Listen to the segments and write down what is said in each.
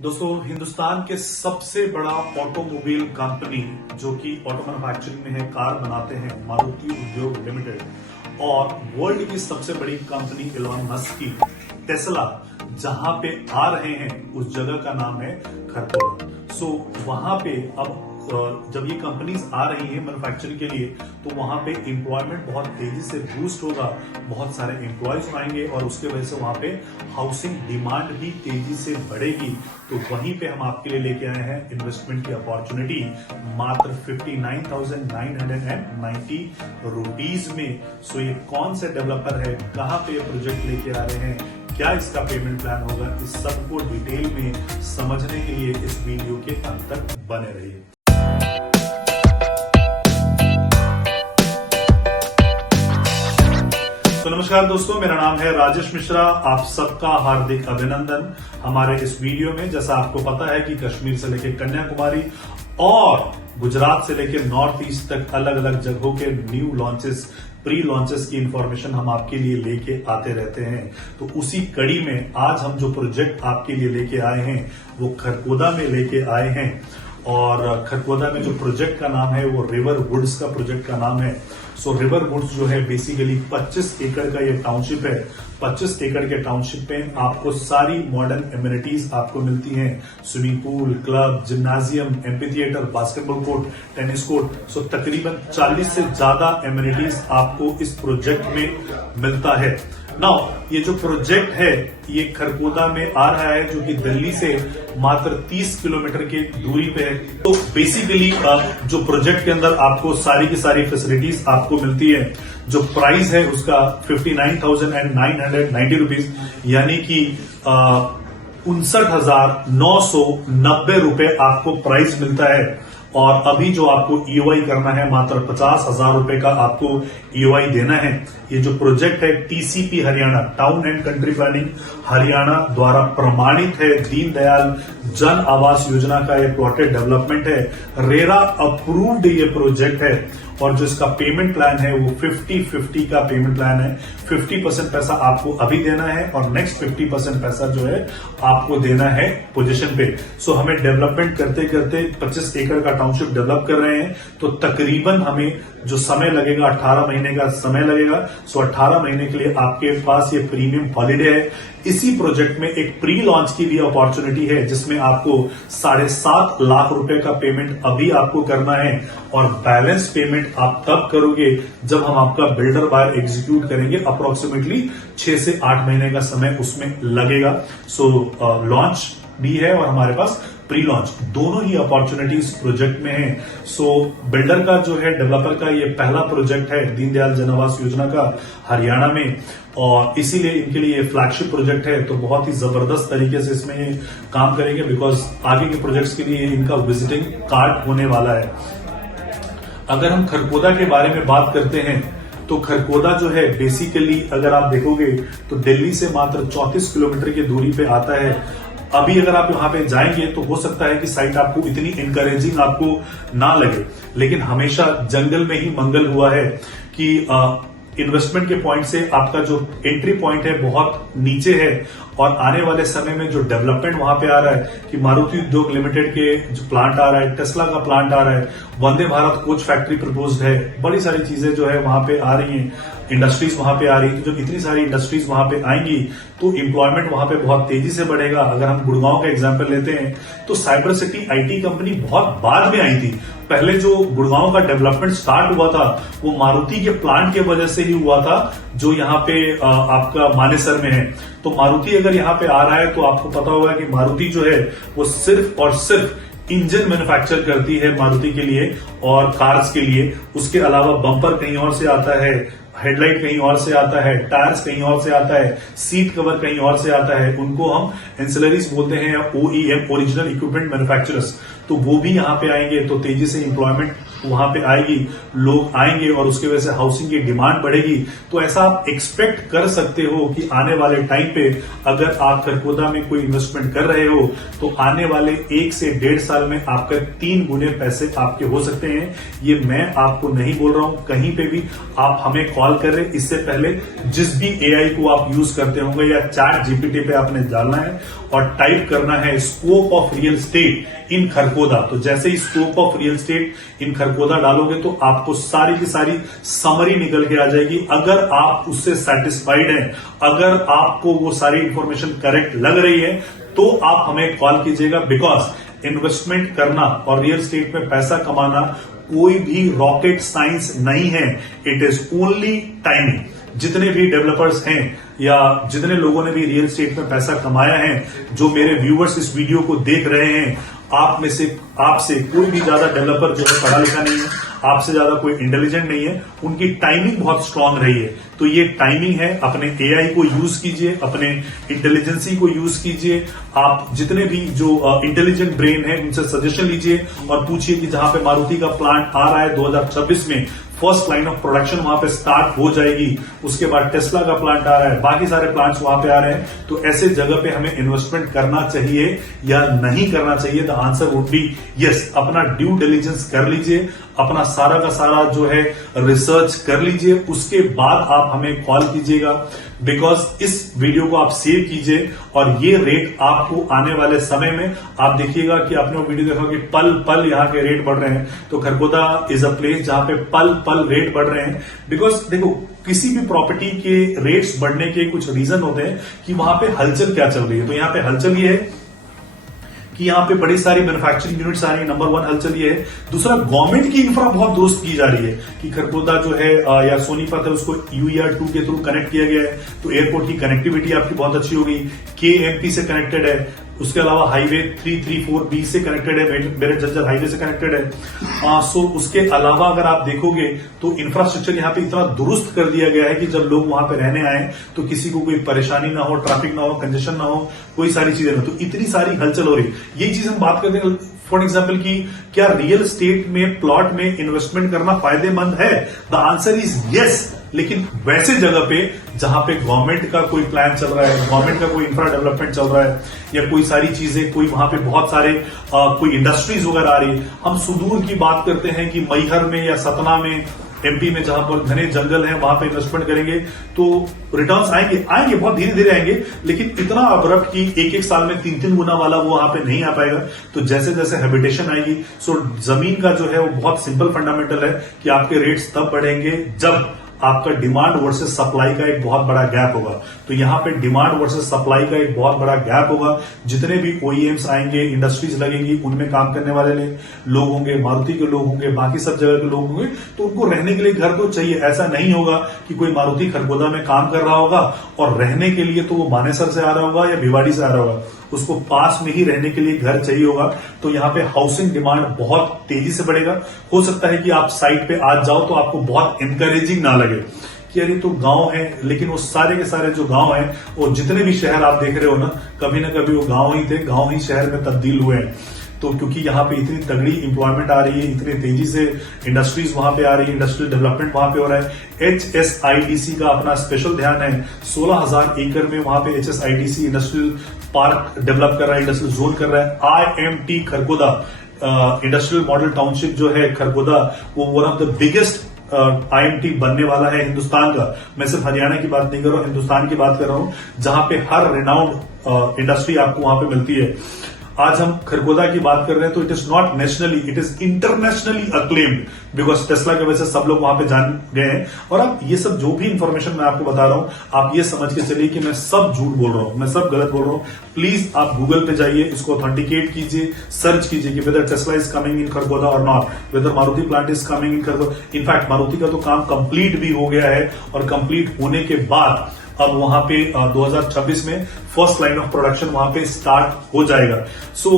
दोस्तों, हिंदुस्तान के सबसे बड़ा ऑटोमोबाइल कंपनी जो कि ऑटो मैन्युफैक्चरिंग में है, कार बनाते हैं, मारुति उद्योग लिमिटेड, और वर्ल्ड की सबसे बड़ी कंपनी इलॉन मस्क की टेस्ला जहां पे आ रहे हैं, उस जगह का नाम है खरगोन। सो वहां पे अब जब ये कंपनीज आ रही है मैन्युफैक्चरिंग के लिए, तो वहां पे एम्प्लॉयमेंट बहुत तेजी से बूस्ट होगा, बहुत सारे एम्प्लॉयज आएंगे और उसके वजह से वहां पे हाउसिंग डिमांड भी तेजी से बढ़ेगी। तो वहीं पे हम आपके लिए लेके आए हैं इन्वेस्टमेंट की अपॉर्चुनिटी मात्र 59,990 रुपीज में। सो ये कौन से डेवलपर है, कहां पे ये प्रोजेक्ट लेके आ रहे हैं, क्या इसका पेमेंट प्लान होगा, इस सबको डिटेल में समझने के लिए इस वीडियो के अंत तक बने रहिए। तो नमस्कार दोस्तों, मेरा नाम है राजेश मिश्रा। आप सबका हार्दिक अभिनंदन हमारे इस वीडियो में। जैसा आपको पता है कि कश्मीर से लेकर कन्याकुमारी और गुजरात से लेकर नॉर्थ ईस्ट तक अलग अलग जगहों के न्यू लॉन्चेस, प्री लॉन्चेस की इंफॉर्मेशन हम आपके लिए लेके आते रहते हैं। तो उसी कड़ी में आज हम जो प्रोजेक्ट आपके लिए लेके आए हैं वो खरगोदा में लेके आए हैं। और खरगोदा में जो प्रोजेक्ट का नाम है वो रिवर वुड्स का प्रोजेक्ट का नाम है। सो रिवर वुड्स जो है बेसिकली 25 एकड़ का ये टाउनशिप है। 25 एकड़ के टाउनशिप में आपको सारी मॉडर्न एमिनिटीज आपको मिलती हैं। Swimming pool, club, gymnasium, amphitheatre, basketball court, tennis court. So तकरीबन 40 से ज्यादा एमिनिटीज आपको इस प्रोजेक्ट में मिलता है। नाउ ये जो प्रोजेक्ट है ये खरगोदा में आ रहा है, जो कि दिल्ली से मात्र 30 किलोमीटर की दूरी पे है। तो बेसिकली जो प्रोजेक्ट के अंदर आपको सारी की सारी फैसिलिटीज आपको मिलती है। जो प्राइस है उसका 59,990 रुपीज, यानी कि 59,990 रुपए आपको प्राइस मिलता है। और अभी जो आपको ईओआई करना है, मात्र 50,000 रुपए का आपको ईओआई देना है। ये जो प्रोजेक्ट है TCP Haryana, town and country planning Haryana द्वारा प्रमाणित है। दीनदयाल जन आवास योजना का ये प्लॉटेड डेवलपमेंट है। रेरा अप्रूव्ड ये प्रोजेक्ट है। और जो इसका पेमेंट प्लान है वो 50-50 का पेमेंट प्लान है। 50% पैसा आपको अभी देना है और नेक्स्ट 50% पैसा जो है आपको देना है पोजीशन पे। सो हमें डेवलपमेंट करते करते 25 एकड़ का टाउनशिप डेवलप कर रहे हैं, तो तकरीबन हमें जो समय लगेगा 18 महीने का समय लगेगा। सो 18 महीने के लिए आपके पास ये प्रीमियम हॉलीडे है। इसी प्रोजेक्ट में एक प्री लॉन्च की भी अपॉर्चुनिटी है, जिसमें आपको 7.5 लाख रुपए का पेमेंट अभी आपको करना है और बैलेंस पेमेंट आप तब करोगे जब हम आपका बिल्डर बायर एग्जीक्यूट करेंगे। अप्रोक्सीमेटली 6 से 8 महीने का समय उसमें लगेगा। सो लॉन्च भी है और हमारे पास प्री लॉन्च, दोनों ही अपॉर्चुनिटीज प्रोजेक्ट में है। सो बिल्डर का जो है, डेवलपर का ये पहला प्रोजेक्ट है दीनदयाल जन आवास योजना का हरियाणा में, और इसीलिए इनके लिए ये फ्लैगशिप प्रोजेक्ट है। तो बहुत ही जबरदस्त तरीके से इसमें ये काम करेंगे, बिकॉज आगे के प्रोजेक्ट्स के लिए इनका विजिटिंग कार्ड होने वाला है। अगर हम खरगोदा के बारे में बात करते हैं तो खरगोदा जो है बेसिकली अगर आप देखोगे तो दिल्ली से मात्र 34 किलोमीटर की दूरी पे आता है। अभी अगर आप वहां पे जाएंगे तो हो सकता है कि साइट आपको इतनी इंकरेजिंग आपको ना लगे, लेकिन हमेशा जंगल में ही मंगल हुआ है कि इन्वेस्टमेंट के पॉइंट से आपका जो एंट्री पॉइंट है बहुत नीचे है। और आने वाले समय में जो डेवलपमेंट वहां पे आ रहा है कि मारुति उद्योग लिमिटेड के जो प्लांट आ रहा है, टेस्ला का प्लांट आ रहा है, Vande Bharat coach factory proposed है, बड़ी सारी चीजें जो है वहां पे आ रही हैं, इंडस्ट्रीज वहां पे आ रही है। तो जब इतनी सारी इंडस्ट्रीज वहां पे आएंगी तो एम्प्लॉयमेंट वहां पे बहुत तेजी से बढ़ेगा। अगर हम गुड़गांव का एग्जांपल लेते हैं तो साइबर सिटी आईटी कंपनी बहुत बाद में आई थी। पहले जो गुड़गांव का डेवलपमेंट स्टार्ट हुआ था वो मारुति के प्लांट के वजह से ही हुआ था, जो यहाँ पे आपका मानेसर में है। तो मारुति अगर यहाँ पे आ रहा है तो आपको पता होगा कि मारुति जो है वो सिर्फ और सिर्फ इंजन मैन्युफैक्चर करती है मारुति के लिए और कार्स के लिए। उसके अलावा बम्पर कहीं और से आता है, हेडलाइट कहीं और से आता है, टायर्स कहीं और से आता है, सीट कवर कहीं और से आता है। उनको हम एंसिलरीज बोलते हैं या OEM, ओरिजिनल इक्विपमेंट मैन्युफैक्चरर्स। तो वो भी यहाँ पे आएंगे तो तेजी से एम्प्लॉयमेंट वहां पे आएगी, लोग आएंगे और उसकी वजह से हाउसिंग की डिमांड बढ़ेगी। तो ऐसा आप एक्सपेक्ट कर सकते हो कि आने वाले टाइम पे अगर आप खरगोदा में कोई इन्वेस्टमेंट कर रहे हो तो आने वाले 1 से 1.5 साल में आपका 3 गुने पैसे आपके हो सकते हैं। ये मैं आपको नहीं बोल रहा हूं, कहीं पे भी आप हमें कॉल कर रहे, इससे पहले जिस भी AI को आप यूज करते होंगे या चैट GPT पे आपने डालना है और टाइप करना है scope of real estate in Kharkhoda. तो जैसे ही scope of real estate in Kharkhoda डालोगे तो आपको सारी की सारी समरी निकल के आ जाएगी। अगर आप उससे सेटिस्फाइड हैं, अगर आपको वो सारी इंफॉर्मेशन करेक्ट लग रही है तो आप हमें कॉल कीजिएगा। बिकॉज इन्वेस्टमेंट करना और रियल एस्टेट में पैसा कमाना कोई भी रॉकेट साइंस नहीं है, इट इज ओनली टाइमिंग। जितने भी डेवलपर्स हैं या जितने लोगों ने भी रियल एस्टेट में पैसा कमाया है, जो मेरे व्यूअर्स इस वीडियो को देख रहे हैं, आप में से आपसे कोई भी ज्यादा डेवलपर जो है पढ़ा लिखा नहीं है, आपसे ज्यादा कोई इंटेलिजेंट नहीं है, उनकी टाइमिंग बहुत स्ट्रांग रही है। तो ये टाइमिंग है, अपने एआई को यूज कीजिए, अपने इंटेलिजेंसी को यूज कीजिए। आप जितने भी जो इंटेलिजेंट ब्रेन है उनसे सजेशन लीजिए और पूछिए कि जहां पे मारुति का प्लांट आ रहा है 2026 में, फर्स्ट लाइन ऑफ प्रोडक्शन वहां पे स्टार्ट हो जाएगी, उसके बाद टेस्ला का प्लांट आ रहा है, बाकी सारे प्लांट्स वहां पे आ रहे हैं, तो ऐसे जगह पे हमें इन्वेस्टमेंट करना चाहिए या नहीं करना चाहिए? The answer would be yes. अपना ड्यू डिलिजेंस कर लीजिए, अपना सारा का सारा जो है रिसर्च कर लीजिए, उसके बाद आप हमें कॉल कीजिएगा। बिकॉज इस वीडियो को आप सेव कीजिए और ये रेट आपको आने वाले समय में आप देखिएगा कि आपने वो वीडियो देखा कि पल पल यहाँ के रेट बढ़ रहे हैं। तो खरगोदा इज अ प्लेस जहां पे पल पल रेट बढ़ रहे हैं। बिकॉज देखो, किसी भी प्रॉपर्टी के रेट्स बढ़ने के कुछ रीजन होते हैं कि वहां पे हलचल क्या चल रही है। तो यहाँ पे हलचल ये है कि यहाँ पे बड़ी सारी मैन्युफैक्चरिंग यूनिट्स आ रही है, नंबर 1 हलचल ये है। दूसरा, गवर्नमेंट की इंफ्रा बहुत दुरुस्त की जा रही है कि खरगोदा जो है या सोनीपत है उसको UER2 के थ्रू कनेक्ट किया गया है, तो एयरपोर्ट की कनेक्टिविटी आपकी बहुत अच्छी हो गई। KMP से कनेक्टेड है, उसके अलावा हाईवे 334B से कनेक्टेड है, मेरठ झज्जर हाईवे से कनेक्टेड है। सो उसके अलावा अगर आप देखोगे तो इंफ्रास्ट्रक्चर यहाँ पे इतना दुरुस्त कर दिया गया है कि जब लोग वहां पे रहने आए तो किसी को कोई परेशानी ना हो, ट्रैफिक ना हो, कंजेशन ना हो, कोई सारी चीजें ना। तो इतनी सारी हलचल हो रही है। यही चीज हम बात करते हैं फॉर एग्जाम्पल की क्या रियल एस्टेट में प्लॉट में इन्वेस्टमेंट करना फायदेमंद है? The answer is yes. लेकिन वैसे जगह पे जहां पे गवर्नमेंट का कोई प्लान चल रहा है, गवर्नमेंट का कोई इंफ्रा डेवलपमेंट चल रहा है, या कोई सारी चीजें, कोई वहां पे बहुत सारे कोई इंडस्ट्रीज वगैरह आ रही है। हम सुदूर की बात करते हैं कि मैहर में या सतना में, MP में, जहां पर घने जंगल हैं, वहां पे इन्वेस्टमेंट करेंगे तो रिटर्न्स आएंगे बहुत धीरे धीरे आएंगे, लेकिन इतना अब्रप्ट कि एक साल में 3 गुना वाला वो वहां पे नहीं आ पाएगा। तो जैसे जैसे हैबिटेशन आएगी, सो जमीन का जो है वो बहुत सिंपल फंडामेंटल है कि आपके रेट्स तब बढ़ेंगे जब आपका डिमांड वर्सेस सप्लाई का एक बहुत बड़ा गैप होगा। तो यहां पे डिमांड वर्सेस सप्लाई का एक बहुत बड़ा गैप होगा। जितने भी OEMs आएंगे, इंडस्ट्रीज लगेंगी, उनमें काम करने वाले लोग होंगे, मारुति के लोग होंगे, बाकी सब जगह के लोग होंगे, तो उनको रहने के लिए घर तो चाहिए। ऐसा नहीं होगा कि कोई मारुति खरगोदा में काम कर रहा होगा और रहने के लिए तो वो मानेसर से आ रहा होगा या भिवाड़ी से आ रहा होगा, उसको पास में ही रहने के लिए घर चाहिए होगा। तो यहाँ पे हाउसिंग डिमांड बहुत तेजी से बढ़ेगा। हो सकता है कि आप साइट पे आज जाओ तो आपको बहुत इंकरेजिंग ना लगे कि यार ये तो गांव है, लेकिन वो सारे के सारे जो गांव हैं, वो जितने भी शहर आप देख रहे हो ना कभी वो गांव ही थे, गांव ही शहर में तब्दील हुए हैं। तो क्योंकि यहाँ पे इतनी तगड़ी इंप्लॉयमेंट आ रही है, इतनी तेजी से इंडस्ट्रीज वहां पे आ रही है, इंडस्ट्रियल डेवलपमेंट वहां पे हो रहा है। HSIDC का अपना स्पेशल ध्यान है। 16,000 एकड़ में वहां पे HSIDC इंडस्ट्रियल पार्क डेवलप कर रहा है, इंडस्ट्रियल जोन कर रहा है। IMT Kharghoda industrial model township जो है खरगोदा, वो one of the biggest IMT बनने वाला है हिंदुस्तान का। मैं सिर्फ हरियाणा की बात नहीं कर रहा हूं, हिंदुस्तान की बात कर रहा हूं, जहां पे हर रिनाउंड इंडस्ट्री आपको वहां पे मिलती है। आज हम खरगोदा की बात कर रहे हैं तो it is not nationally, it is internationally acclaimed, because Tesla की वजह से सब लोग वहां पे जान गए हैं। और अब ये सब जो भी इंफॉर्मेशन मैं आपको बता रहा हूं, आप ये समझ के चलिए कि मैं सब झूठ बोल रहा हूं, मैं सब गलत बोल रहा हूं। प्लीज आप गूगल पे जाइए, इसको ऑथेंटिकेट कीजिए, सर्च कीजिए कि whether Tesla is coming in Kharkhoda और not, whether Maruti plant is coming in Kharkhoda. In fact Maruti का तो काम कंप्लीट भी हो गया है और कंप्लीट होने के बाद अब वहां पे 2026 में फर्स्ट लाइन ऑफ प्रोडक्शन वहां पे स्टार्ट हो जाएगा। सो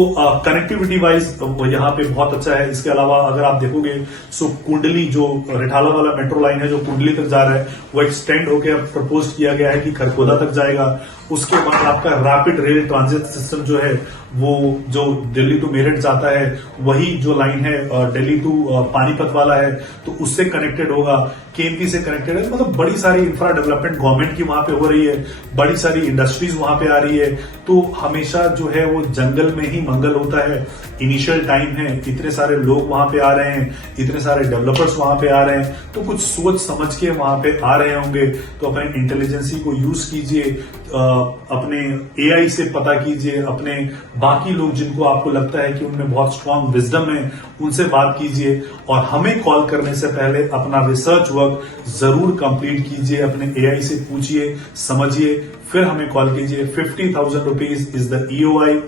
कनेक्टिविटी वाइज यहाँ पे बहुत अच्छा है। इसके अलावा अगर आप देखोगे सो कुंडली जो रिठाला वाला मेट्रो लाइन है जो कुंडली तक जा रहा है, वो एक्सटेंड होकर प्रपोज किया गया है कि खरगोदा तक जाएगा। उसके बाद आपका रैपिड रेल ट्रांजिट सिस्टम जो है वो जो दिल्ली टू मेरठ जाता है, वही जो लाइन है दिल्ली टू पानीपत वाला है, तो उससे कनेक्टेड होगा। KMP से कनेक्टेड है। मतलब बड़ी सारी इंफ्रा डेवलपमेंट गवर्नमेंट की वहां पे हो रही है, बड़ी सारी इंडस्ट्रीज वहां पे आ रही है। तो हमेशा जो है वो जंगल में ही मंगल होता है। इनिशियल टाइम है, इतने सारे लोग वहां पे आ रहे हैं, इतने सारे डेवलपर्स वहां पे आ रहे हैं, तो कुछ सोच समझ के वहां पे आ रहे होंगे। तो अपने इंटेलिजेंसी को यूज कीजिए, अपने एआई से पता कीजिए, अपने बाकी लोग जिनको आपको लगता है कि उनमें बहुत स्ट्रांग विजडम है उनसे बात कीजिए, और हमें कॉल करने से पहले अपना रिसर्च वर्क जरूर कंप्लीट कीजिए, अपने एआई से पूछिए, समझिए, फिर हमें कॉल कीजिए। 50,000 rupees is the EOI,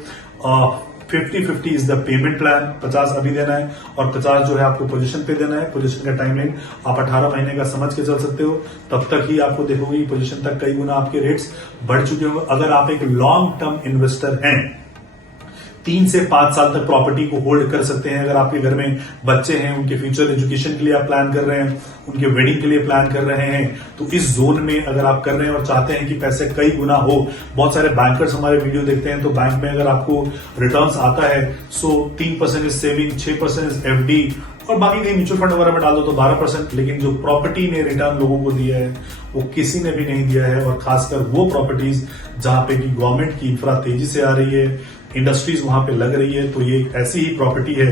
50-50 is the payment plan. 50 अभी देना है और 50 जो है आपको पोजीशन पे देना है। पोजीशन का टाइमलाइन आप 18 महीने का समझ के चल सकते हो, तब तक ही आपको देखोगे पोजीशन तक कई गुना आपके रेट्स बढ़ चुके होंगे। अगर आप एक लॉन्ग टर्म इन्वेस्टर हैं, 3 से 5 साल तक प्रॉपर्टी को होल्ड कर सकते हैं। अगर आपके घर में बच्चे हैं, उनके फ्यूचर एजुकेशन के लिए आप प्लान कर रहे हैं, उनके वेडिंग के लिए प्लान कर रहे हैं, तो इस जोन में अगर आप कर रहे हैं और चाहते हैं कि पैसे कई गुना हो, बहुत सारे बैंकर्स हमारे वीडियो देखते हैं, तो बैंक में अगर आपको रिटर्न्स आता है, सो 3% इज सेविंग, 6% इज FD, और बाकी कहीं म्यूचुअल फंड वगैरह में डाल दो तो 12%। लेकिन जो प्रॉपर्टी ने रिटर्न लोगों को दिया है वो किसी ने भी नहीं दिया है, और खासकर वो प्रॉपर्टीज जहां पे कि गवर्नमेंट की इंफ्रा तेजी से आ रही है, इंडस्ट्रीज वहां पे लग रही है, तो ये एक ऐसी ही प्रॉपर्टी है।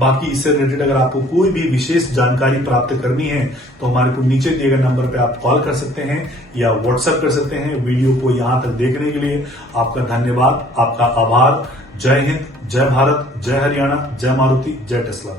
बाकी इससे रिलेटेड अगर आपको कोई भी विशेष जानकारी प्राप्त करनी है तो हमारे को नीचे दिए गए नंबर पे आप कॉल कर सकते हैं या व्हाट्सएप कर सकते हैं। वीडियो को यहां तक देखने के लिए आपका धन्यवाद, आपका आभार। जय हिंद, जय भारत, जय हरियाणा, जय मारुति, जय टेस्ला।